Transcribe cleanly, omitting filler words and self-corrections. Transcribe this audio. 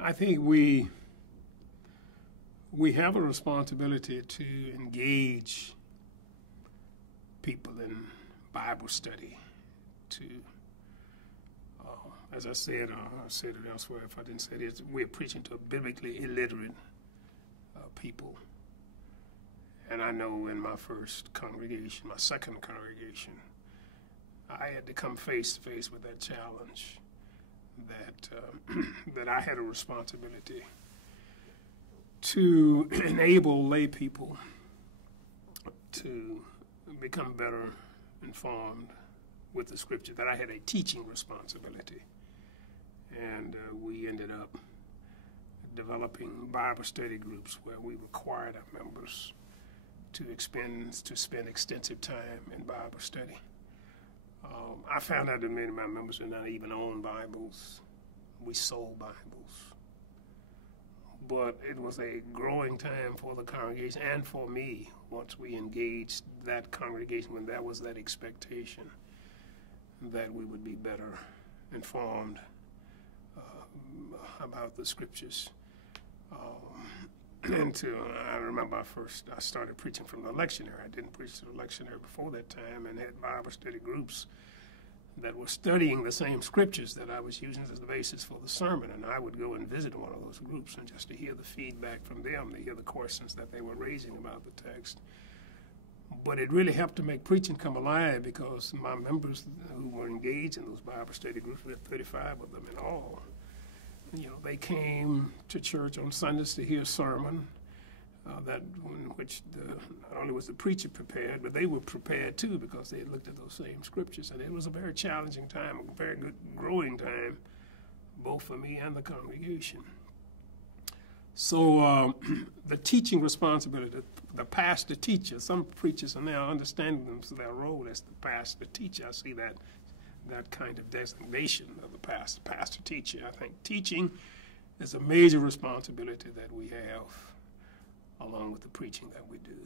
I think we have a responsibility to engage people in Bible study. To, as I said, I said it elsewhere. If I didn't say it, we're preaching to a biblically illiterate people. And I know in my first congregation, my second congregation, I had to come face to face with that challenge. That I had a responsibility to enable lay people to become better informed with the Scripture, that I had a teaching responsibility. And we ended up developing Bible study groups where we required our members to spend extensive time in Bible study. I found out that many of my members did not even own Bibles. We sold Bibles. But it was a growing time for the congregation and for me once we engaged that congregation, when there was that expectation that we would be better informed about the Scriptures. I remember I started preaching from the lectionary. I didn't preach to the lectionary before that time, and had Bible study groups that were studying the same Scriptures that I was using as the basis for the sermon. And I would go and visit one of those groups and just to hear the feedback from them, to hear the questions that they were raising about the text. But it really helped to make preaching come alive, because my members who were engaged in those Bible study groups, we had 35 of them in all. They came to church on Sundays to hear a sermon in which not only was the preacher prepared, but they were prepared too, because they had looked at those same Scriptures. And it was a very challenging time, a very good growing time, both for me and the congregation. So the teaching responsibility, the pastor teacher, some preachers are now understanding their role as the pastor teacher. I see that kind of designation of the pastor teacher. I think teaching is a major responsibility that we have, along with the preaching that we do.